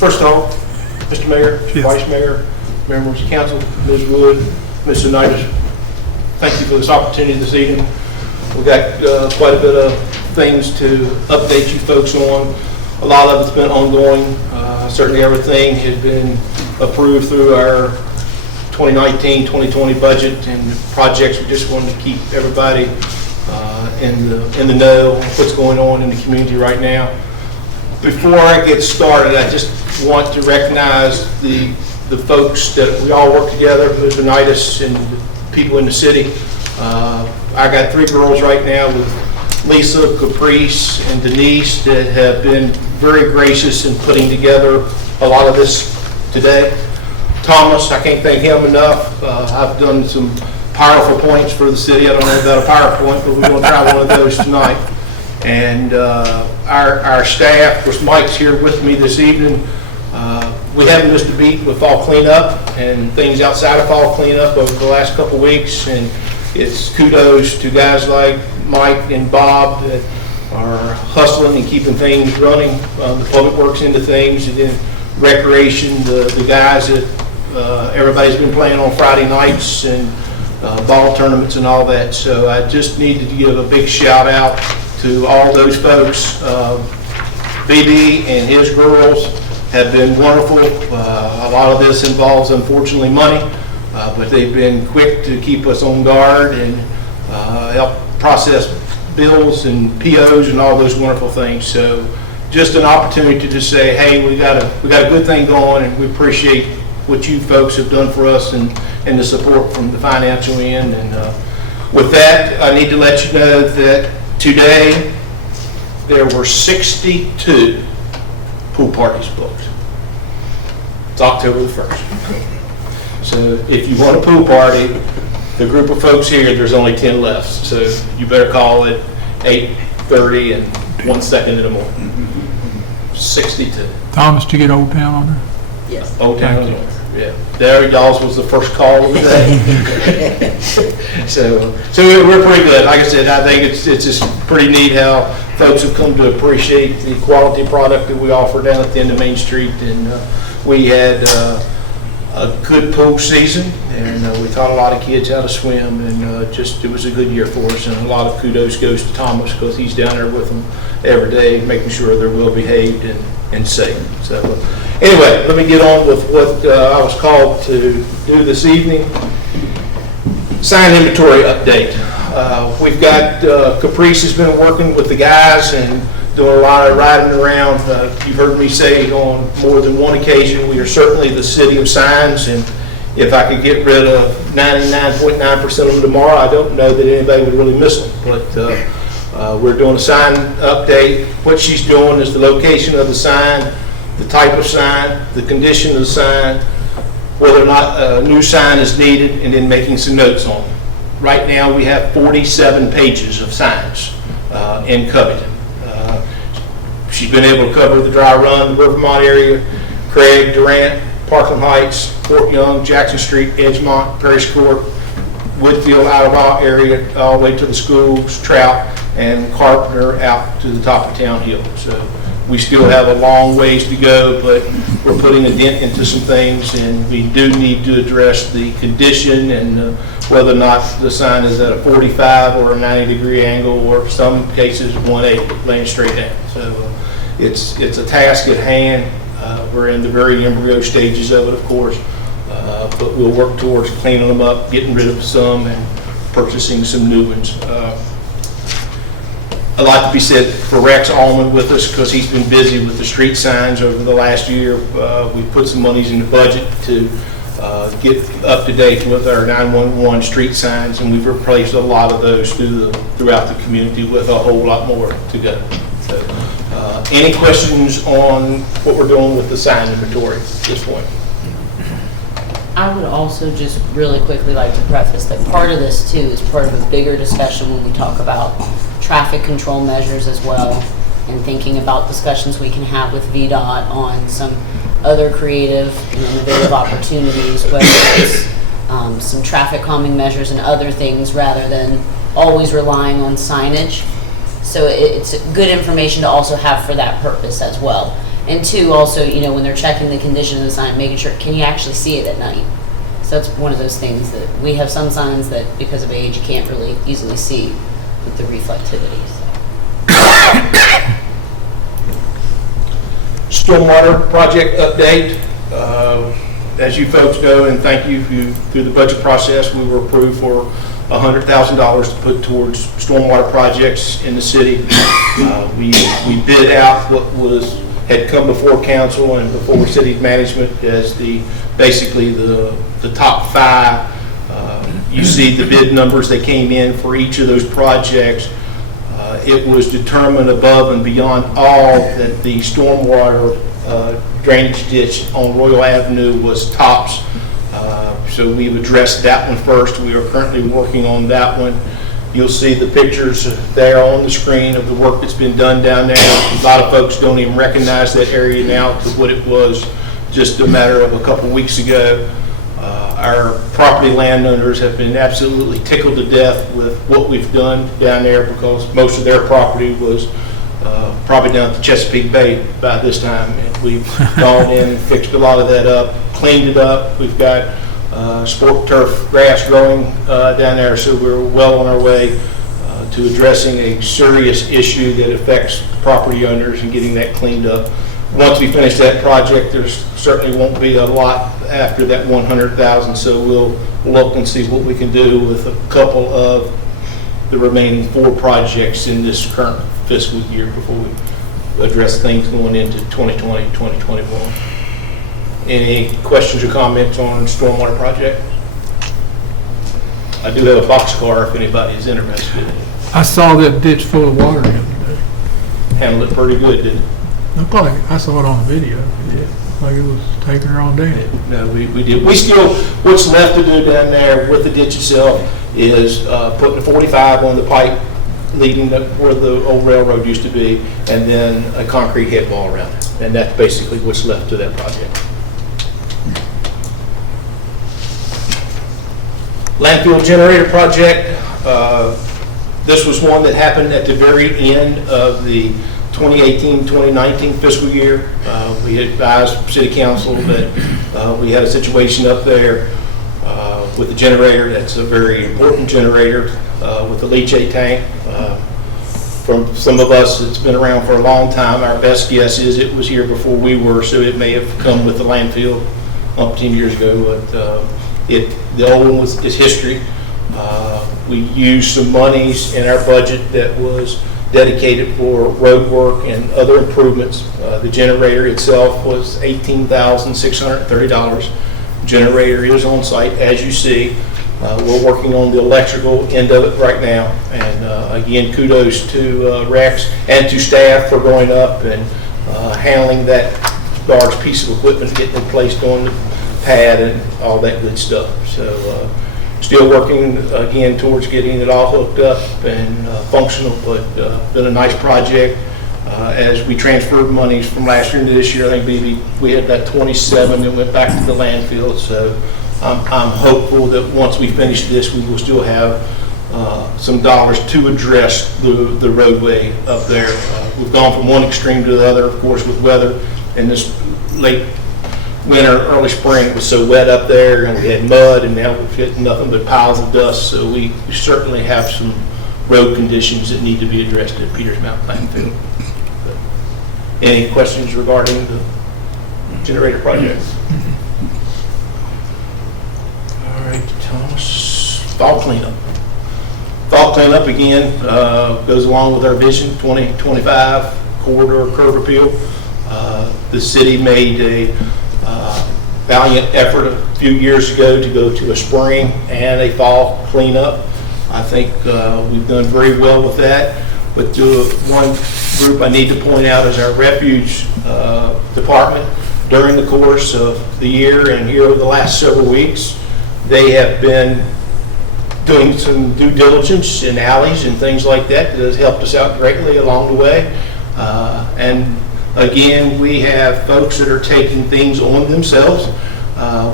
First of all, Mr. Mayor, Yes. Vice Mayor, members of council, Ms. Wood, Mr. Knight, thank you for this opportunity this evening. We've got quite a bit of things to update you folks on. A lot of it's been ongoing. Certainly everything has been approved through our 2019-2020 budget and projects. We just wanted to keep everybody in the know of what's going on in the community right now. Before I get started, I just want to recognize the folks that we all work together, Mr. Knightis and the people in the city. I got 3 girls right now with Lisa, Caprice, and Denise that have been very gracious in putting together a lot of this today. Thomas, I can't thank him enough. I've done some powerful points for the city. I don't know about a PowerPoint, but we're going to try one of those tonight. And our staff, of course, Mike's here with me this evening. We haven't missed a beat with fall cleanup and things outside of fall cleanup over the last couple of weeks. And it's kudos to guys like Mike and Bob that are hustling and keeping things running, the public works into things, and then recreation, the guys that everybody's been playing on Friday nights and ball tournaments and all that. So I just needed to give a big shout out to all those folks. BB and his girls have been wonderful. A lot of this involves, unfortunately, money, but they've been quick to keep us on guard and help process bills and POs and all those wonderful things. So just an opportunity to just say, hey, we got a good thing going, and we appreciate what you folks have done for us and the support from the financial end. And with that, I need to let you know that today there were 62 pool parties booked. It's October the 1st. So if you want a pool party, the group of folks here, there's only 10 left. So you better call it 8:30 and 1 second in the morning. 62. Thomas, to get Old Town on there? Yes. Old Town, yeah. There, y'all's was the first call of the day. so we're pretty good. Like I said, I think it's just pretty neat how folks have come to appreciate the quality product that we offer down at the end of Main Street. And we had a good pool season, and we taught a lot of kids how to swim, and it was a good year for us. And a lot of kudos goes to Thomas because he's down there with them every day, making sure they're well behaved and safe. So anyway, let me get on with what I was called to do this evening. Sign inventory update. We've got Caprice has been working with the guys and doing a lot of riding around. You've heard me say on more than one occasion, we are certainly the city of signs, and if I could get rid of 99.9% of them tomorrow, I don't know that anybody would really miss them. But we're doing a sign update. What she's doing is the location of the sign, the type of sign, the condition of the sign, whether or not a new sign is needed, and then making some notes on them. Right now we have 47 pages of signs in Covington. She's been able to cover the Dry Run, the Rivermont area, Craig, Durant, Parkland Heights, Fort Young, Jackson Street, Edgemont, Parish Court, Woodfield, Ottawa area, all the way to the schools, Trout, and Carpenter out to the top of Town Hill. So we still have a long ways to go, but we're putting a dent into some things, and we do need to address the condition and whether or not the sign is at a 45 or a 90-degree angle, or in some cases 180, laying straight down. So it's a task at hand. We're in the very embryo stages of it, of course, but we'll work towards cleaning them up, getting rid of some, and purchasing some new ones. A lot to be said for Rex Allman with us because he's been busy with the street signs over the last year. We've put some monies in the budget to get up to date with our 911 street signs, and we've replaced a lot of those throughout the community with a whole lot more to go. So, any questions on what we're doing with the sign inventory at this point? I would also just really quickly like to preface that part of this too is part of a bigger discussion when we talk about traffic control measures as well, and thinking about discussions we can have with VDOT on some other creative and innovative opportunities, whether it's some traffic calming measures and other things rather than always relying on signage. So it's good information to also have for that purpose as well. And two, also, when they're checking the condition of the sign, making sure, can you actually see it at night? So that's one of those things that we have some signs that because of age you can't really easily see with the reflectivity. So. Stormwater project update. As you folks know, and thank you, through the budget process, we were approved for $100,000 to put towards stormwater projects in the city. We bid out what had come before council and before city management as basically the top 5. You see the bid numbers that came in for each of those projects. It was determined above and beyond all that the stormwater drainage ditch on Royal Avenue was tops. So we've addressed that one first. We are currently working on that one. You'll see the pictures there on the screen of the work that's been done down there. A lot of folks don't even recognize that area now to what it was just a matter of a couple weeks ago. Our property landowners have been absolutely tickled to death with what we've done down there because most of their property was probably down at the Chesapeake Bay by this time. And we've gone in and fixed a lot of that up, cleaned it up. We've got sport turf grass growing down there, so we're well on our way to addressing a serious issue that affects property owners and getting that cleaned up. Once we finish that project, there certainly won't be a lot after that $100,000, so we'll look and see what we can do with a couple of the remaining 4 projects in this current fiscal year before we address things going into 2020, 2021. Any questions or comments on stormwater project? I do have a boxcar if anybody is interested. I saw that ditch full of water the other day. Handled it pretty good, didn't it? Looked like, I saw it on the video. Yeah, like it was taking her on down. No, we did. We still, what's left to do down there with the ditch itself is putting a 45 on the pipe leading where the old railroad used to be, and then a concrete head wall around it. And that's basically what's left to that project. Landfill generator project. This was one that happened at the very end of the 2018-2019 fiscal year. We had advised City Council that we had a situation up there with the generator. That's a very important generator with the leachate tank. From some of us, it's been around for a long time. Our best guess is it was here before we were, so it may have come with the landfill 10 years ago. But the old one is history. We used some monies in our budget that was dedicated for road work and other improvements. The generator itself was $18,630. Generator is on site, as you see. We're working on the electrical end of it right now. And again, kudos to Rex and to staff for going up and handling that large piece of equipment, getting it placed on the pad and all that good stuff. So still working again towards getting it all hooked up and functional, but been a nice project. As we transferred monies from last year into this year, I think we had that 27 that went back to the landfill. So I'm hopeful that once we finish this, we will still have some dollars to address the roadway up there. We've gone from one extreme to the other, of course, with weather. And this late winter, early spring, it was so wet up there, and we had mud, and now we've hit nothing but piles of dust. So we certainly have some road conditions that need to be addressed at Peters Mountain landfill. Any questions regarding the generator project? All right, Thomas. Fall cleanup. Fall cleanup again goes along with our vision 2025 corridor curb appeal. The city made a valiant effort a few years ago to go to a spring and a fall cleanup. I think we've done very well with that. But one group I need to point out is our refuge department. During the course of the year and here over the last several weeks, they have been doing some due diligence in alleys and things like that that has helped us out greatly along the way. And again, we have folks that are taking things on themselves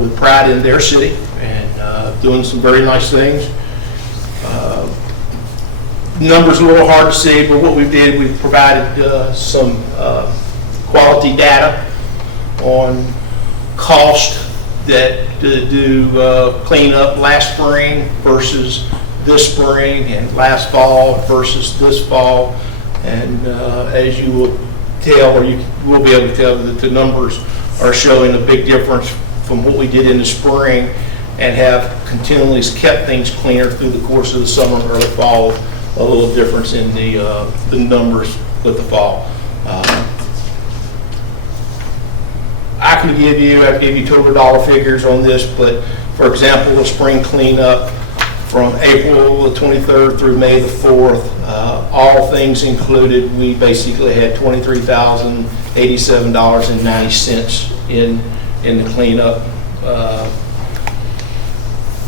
with pride in their city and doing some very nice things. Numbers a little hard to see, but what we did, we provided some quality data on cost that to do cleanup last spring versus this spring, and last fall versus this fall. And as you will tell, or you will be able to tell, that the numbers are showing a big difference from what we did in the spring, and have continually kept things cleaner through the course of the summer and early fall. A little difference in the numbers with the fall. I can give you total dollar figures on this, but for example, the spring cleanup from April the 23rd through May the 4th, all things included, we basically had $23,087.90 in the cleanup.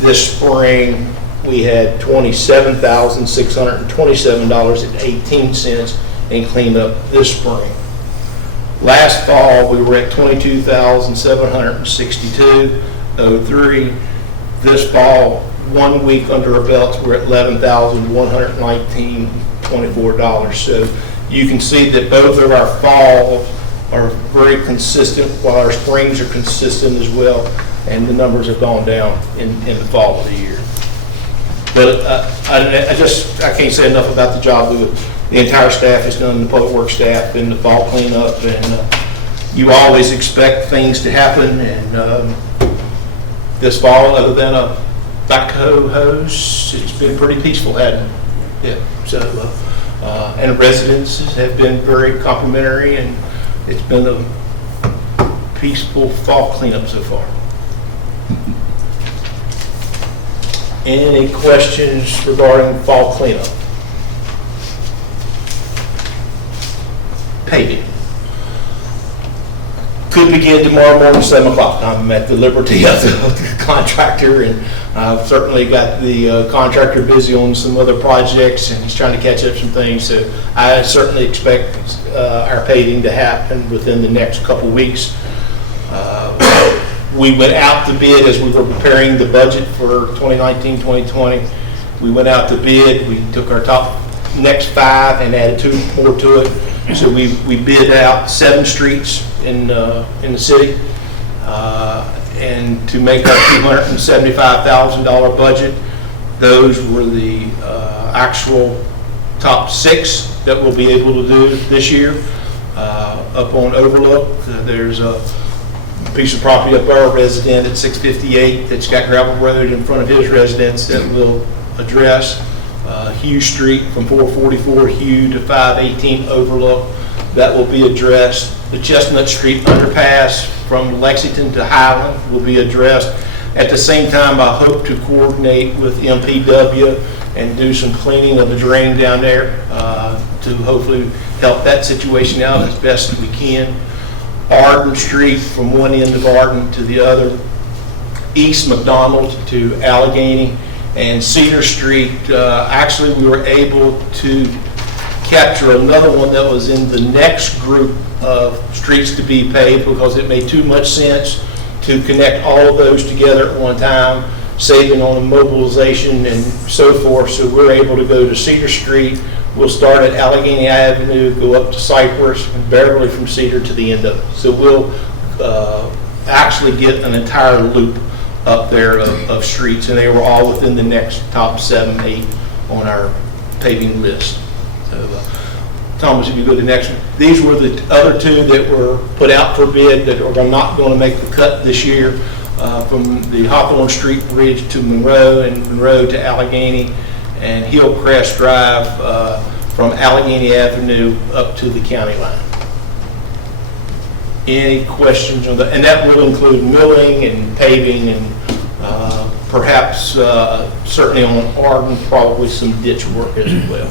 This spring, we had $27,627.18 in cleanup this spring. Last fall, we were at $22,762.03. This fall, 1 week under our belts, we're at $11,119.24. So you can see that both of our falls are very consistent, while our springs are consistent as well, and the numbers have gone down in the fall of the year. But I can't say enough about the job the entire staff has done, the public works staff, and the fall cleanup, and you always expect things to happen, and this fall, other than a backhoe hose, it's been pretty peaceful, hasn't it? Yeah. So, and residents have been very complimentary, and it's been a peaceful fall cleanup so far. Any questions regarding fall cleanup? Paving. Could begin tomorrow morning, 7 o'clock. I'm at the liberty of the contractor, and I've certainly got the contractor busy on some other projects, and he's trying to catch up some things. So I certainly expect our paving to happen within the next couple weeks. We went out to bid as we were preparing the budget for 2019-2020. We went out to bid. We took our top next 5 and added 2 more to it. So we bid out 7 streets in the city, and to make our $275,000 budget, those were the actual top 6 that we'll be able to do this year. Up on Overlook, there's a piece of property up our resident at 658 that's got gravel road in front of his residence that we'll address. Hugh Street from 444 Hugh to 518 Overlook, that will be addressed. The Chestnut Street underpass from Lexington to Highland will be addressed. At the same time, I hope to coordinate with MPW and do some cleaning of the drain down there to hopefully help that situation out as best as we can. Arden Street from one end of Arden to the other, East McDonald to Allegheny, and Cedar Street. Actually, we were able to capture another one that was in the next group of streets to be paved, because it made too much sense to connect all of those together at one time, saving on mobilization and so forth. So we're able to go to Cedar Street. We'll start at Allegheny Avenue, go up to Cypress, and Beverly from Cedar to the end of it. So we'll actually get an entire loop up there of streets, and they were all within the next top 7, 8 on our paving list. So, Thomas, if you go to the next one. These were the other 2 that were put out for bid that are not going to make the cut this year, from the Hawthorne Street Bridge to Monroe, and Monroe to Allegheny, and Hillcrest Drive from Allegheny Avenue up to the county line. Any questions on that? And that will include milling and paving, and perhaps certainly on Arden, probably some ditch work as well.